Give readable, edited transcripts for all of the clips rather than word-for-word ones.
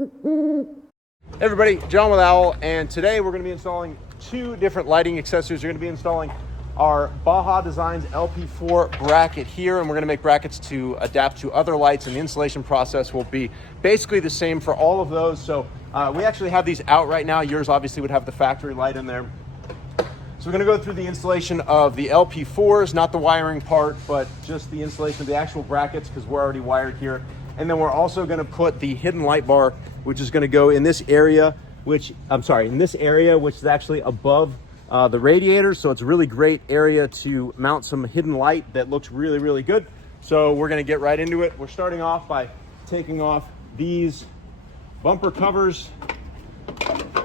Hey everybody, John with Owl, and today we're going to be installing two different lighting accessories. We're going to be installing our Baja Designs LP4 bracket here, and we're going to make brackets to adapt to other lights, and the installation process will be basically the same for all of those. So we actually have these out right now. Yours obviously would have the factory light in there. So we're going to go through the installation of the LP4s, not the wiring part, but just the installation of the actual brackets because we're already wired here. And then we're also going to put the hidden light bar, which is going to go in this area, which is actually above the radiator. So it's a really great area to mount some hidden light that looks really, really good. So we're going to get right into it. We're starting off by taking off these bumper covers.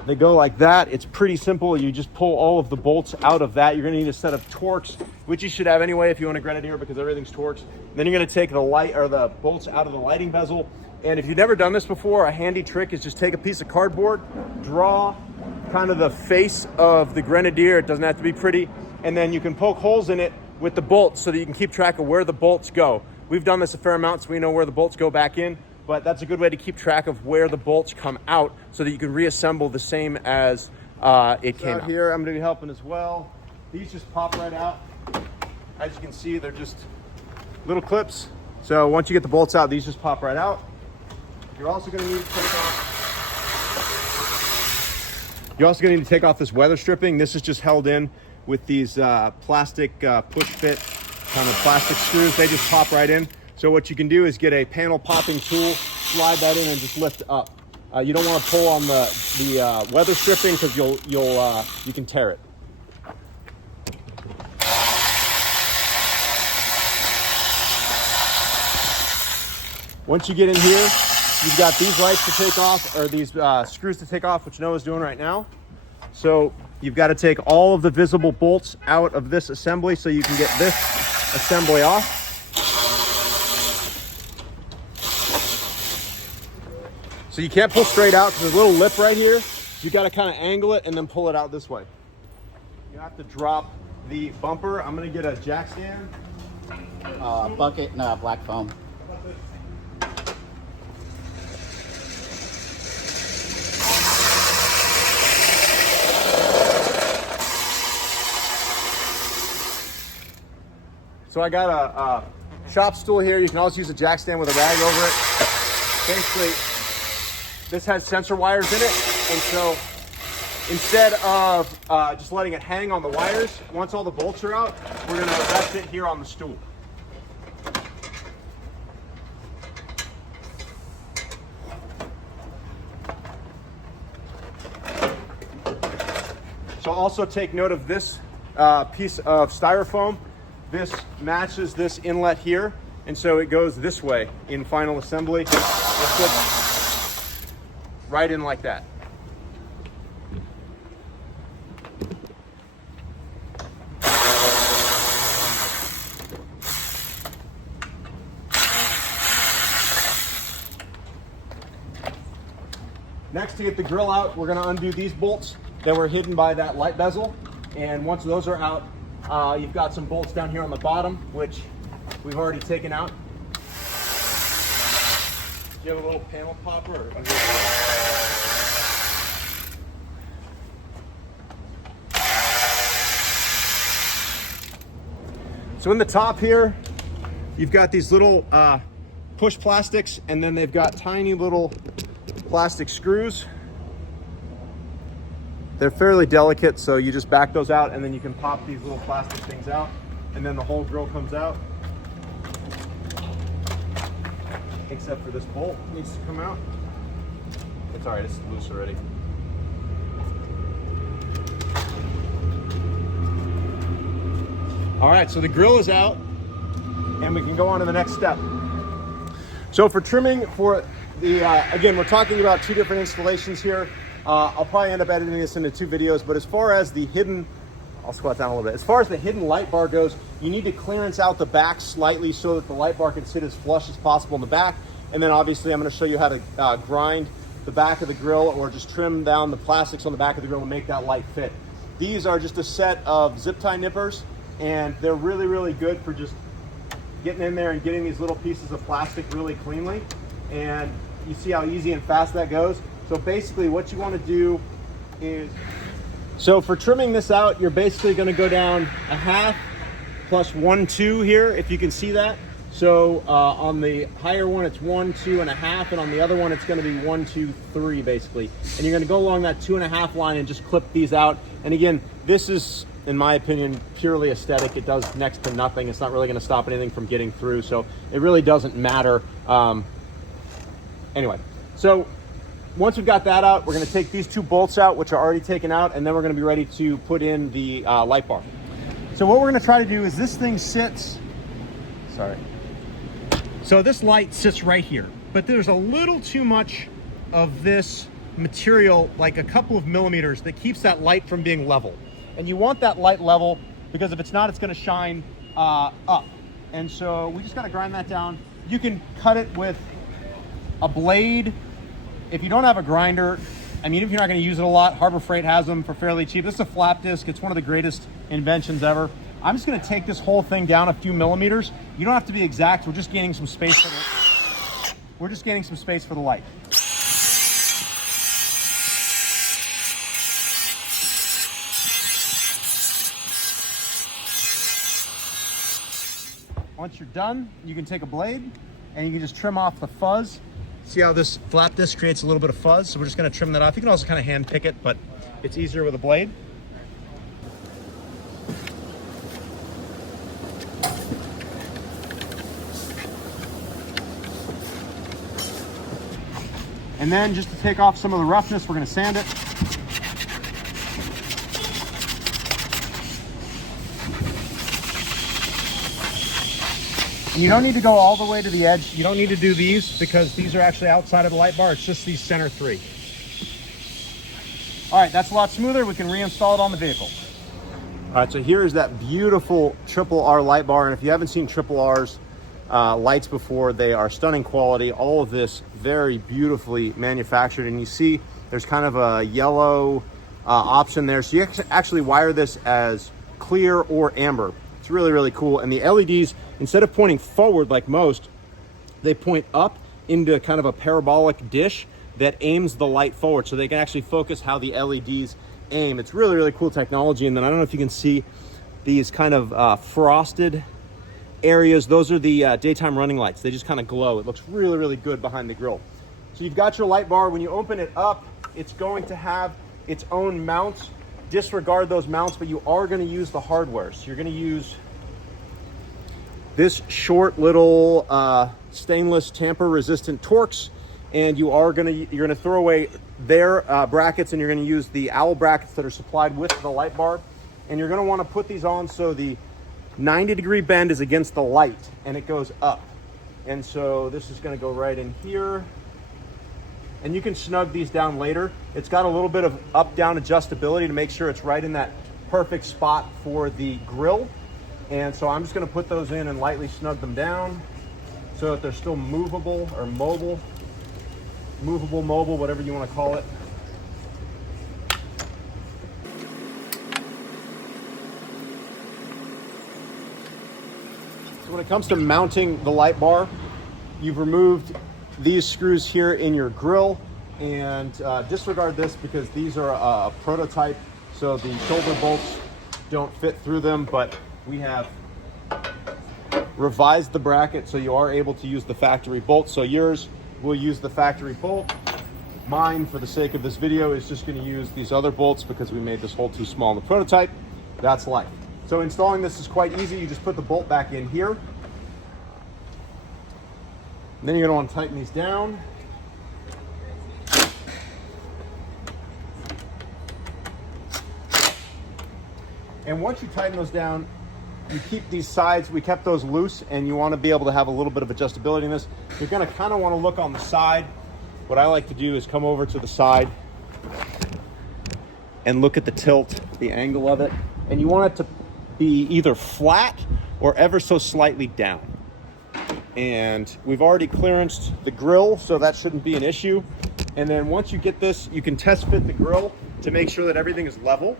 They go like that. It's pretty simple. You just pull all of the bolts out of that. You're going to need a set of Torx, which you should have anyway if you want a Grenadier because everything's Torx. Then you're going to take the light or the bolts out of the lighting bezel. And if you've never done this before, a handy trick is just take a piece of cardboard, draw kind of the face of the Grenadier. It doesn't have to be pretty. And then you can poke holes in it with the bolts so that you can keep track of where the bolts go. We've done this a fair amount so we know where the bolts go back in. But that's a good way to keep track of where the bolts come out so that you can reassemble the same as it came out. Here, I'm going to be helping as well. These just pop right out. As you can see, they're just little clips. So once you get the bolts out, these just pop right out. You're also going to need to take off this weather stripping. This is just held in with these plastic push fit kind of plastic screws. They just pop right in. So what you can do is get a panel popping tool, slide that in and just lift up. You don't want to pull on the weather stripping because you can tear it. Once you get in here, you've got these lights to take off, or these screws to take off, which Noah's doing right now. So you've got to take all of the visible bolts out of this assembly so you can get this assembly off. So you can't pull straight out because there's a little lip right here. You got to kind of angle it and then pull it out this way. You have to drop the bumper. I'm going to get a jack stand. Bucket and black foam. So I got a shop stool here. You can also use a jack stand with a rag over it. Basically, this has sensor wires in it, and so instead of just letting it hang on the wires, once all the bolts are out, we're going to rest it here on the stool. So also take note of this piece of styrofoam. This matches this inlet here, and so it goes this way in final assembly. It fits right in like that. Next, to get the grill out, we're going to undo these bolts that were hidden by that light bezel. And once those are out, you've got some bolts down here on the bottom, which we've already taken out. Do you have a little panel popper? So in the top here, you've got these little push plastics, and then they've got tiny little plastic screws. They're fairly delicate, so you just back those out and then you can pop these little plastic things out, and then the whole grill comes out. Except for this bolt needs to come out. It's all right, it's loose already. All right, so the grill is out and we can go on to the next step. So for trimming for the, again, we're talking about two different installations here. I'll probably end up editing this into two videos, but as far as the hidden, I'll squat down a little bit. As far as the hidden light bar goes, you need to clearance out the back slightly so that the light bar can sit as flush as possible in the back. And then obviously I'm going to show you how to grind the back of the grill or just trim down the plastics on the back of the grill to make that light fit. These are just a set of zip tie nippers, and they're really, really good for just getting in there and getting these little pieces of plastic really cleanly. And you see how easy and fast that goes. So basically what you want to do is, so for trimming this out, you're basically going to go down a half plus 1, 2 here, if you can see that. So on the higher one, it's 1, 2 and a half, and on the other one, it's going to be 1, 2, 3 basically. And you're going to go along that 2.5 line and just clip these out. And again, this is, in my opinion, purely aesthetic. It does next to nothing. It's not really going to stop anything from getting through, so it really doesn't matter. Anyway, so once we've got that out, we're going to take these 2 bolts out, which are already taken out, and then we're going to be ready to put in the light bar. So what we're going to try to do is this thing sits, so this light sits right here, but there's a little too much of this material, like a couple of millimeters, that keeps that light from being level. And you want that light level, because if it's not, it's going to shine up. And so we just got to grind that down. You can cut it with a blade. If you don't have a grinder, I mean, if you're not going to use it a lot, Harbor Freight has them for fairly cheap. This is a flap disc. It's one of the greatest inventions ever. I'm just going to take this whole thing down a few millimeters. You don't have to be exact. We're just gaining some space for the light. Once you're done, you can take a blade and you can just trim off the fuzz. See how this flap disc creates a little bit of fuzz? So we're just going to trim that off. You can also kind of hand pick it, but it's easier with a blade. And then just to take off some of the roughness, we're going to sand it. And you don't need to go all the way to the edge. You don't need to do these because these are actually outside of the light bar. It's just these center 3. All right, that's a lot smoother. We can reinstall it on the vehicle. All right, so here is that beautiful Triple R light bar. And if you haven't seen Triple R's lights before, they are stunning quality. All of this very beautifully manufactured. And you see there's kind of a yellow option there. So you actually wire this as clear or amber. It's really, really cool. And the LEDs, instead of pointing forward like most, they point up into kind of a parabolic dish that aims the light forward, so they can actually focus how the LEDs aim. It's really, really cool technology. And then I don't know if you can see these kind of frosted areas. Those are the daytime running lights. They just kind of glow. It looks really, really good behind the grill. So you've got your light bar. When you open it up, it's going to have its own mounts. Disregard those mounts, but you are going to use the hardware. So you're going to use this short little stainless tamper resistant Torx, and you're going to throw away their brackets, and you're going to use the owl brackets that are supplied with the light bar. And you're going to want to put these on so the 90-degree bend is against the light and it goes up. And so this is going to go right in here. And you can snug these down later. It's got a little bit of up-down adjustability to make sure it's right in that perfect spot for the grill. And so I'm just going to put those in and lightly snug them down so that they're still movable or mobile, whatever you want to call it. So when it comes to mounting the light bar, you've removed these screws here in your grill, and disregard this because these are a prototype, so the shoulder bolts don't fit through them, but we have revised the bracket so you are able to use the factory bolt. So yours will use the factory bolt. Mine, for the sake of this video, is just going to use these other bolts because we made this hole too small in the prototype. That's life. So installing this is quite easy. You just put the bolt back in here. And then you're going to want to tighten these down. And once you tighten those down, you keep these sides, we kept those loose, and you want to be able to have a little bit of adjustability in this. You're going to kind of want to look on the side. What I like to do is come over to the side and look at the tilt, the angle of it. And you want it to be either flat or ever so slightly down. And we've already clearanced the grill, so that shouldn't be an issue. And then once you get this, you can test fit the grill to make sure that everything is level.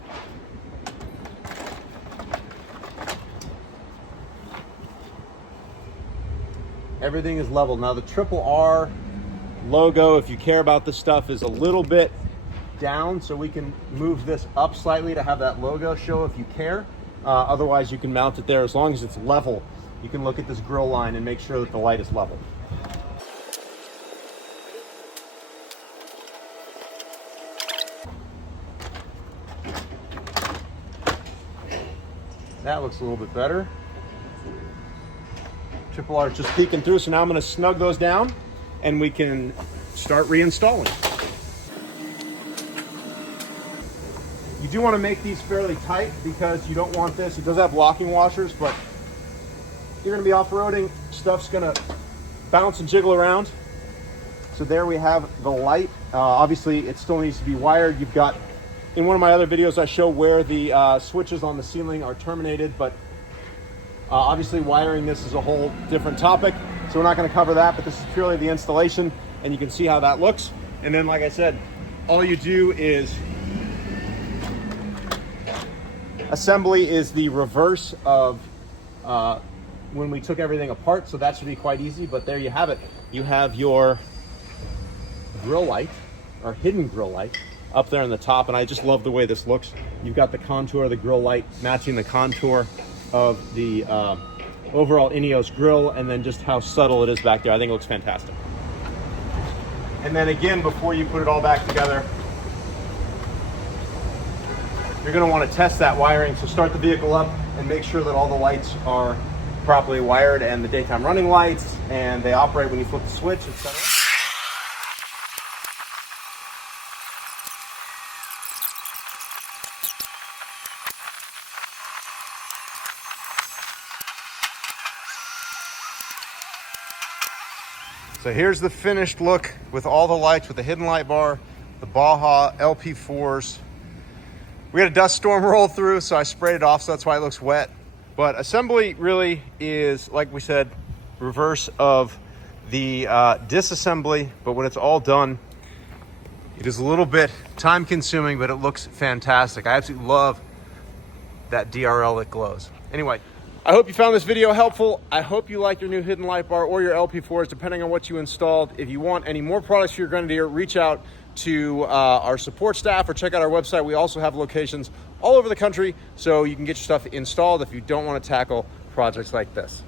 Everything is level. Now the Triple R logo, if you care about this stuff, is a little bit down, so we can move this up slightly to have that logo show if you care. Otherwise, you can mount it there. As long as it's level, you can look at this grill line and make sure that the light is level. That looks a little bit better. Triple R is just peeking through, so now I'm going to snug those down and we can start reinstalling. You do want to make these fairly tight because you don't want this. It does have locking washers, but you're going to be off-roading, stuff's going to bounce and jiggle around. So there we have the light. Obviously, it still needs to be wired. You've got, in one of my other videos, I show where the switches on the ceiling are terminated, but obviously wiring this is a whole different topic. So we're not going to cover that, but this is purely the installation, and you can see how that looks. And then, like I said, all you do is assembly is the reverse of when we took everything apart, so that should be quite easy. But there you have it. You have your grill light, or hidden grill light, up there on the top, and I just love the way this looks. You've got the contour of the grill light matching the contour of the overall INEOS grill, and then just how subtle it is back there. I think it looks fantastic. And then again, before you put it all back together, you're going to want to test that wiring. So start the vehicle up and make sure that all the lights are properly wired, and the daytime running lights, and they operate when you flip the switch, etc. So here's the finished look with all the lights, with the hidden light bar, the Baja LP4s. We had a dust storm roll through, so I sprayed it off, so that's why it looks wet. But assembly really is, like we said, reverse of the disassembly, but when it's all done, it is a little bit time consuming, but it looks fantastic. I absolutely love that DRL that glows. Anyway, I hope you found this video helpful. I hope you like your new hidden light bar or your LP4s, depending on what you installed. If you want any more products for your Grenadier, reach out to our support staff or check out our website. We also have locations all over the country, so you can get your stuff installed if you don't want to tackle projects like this.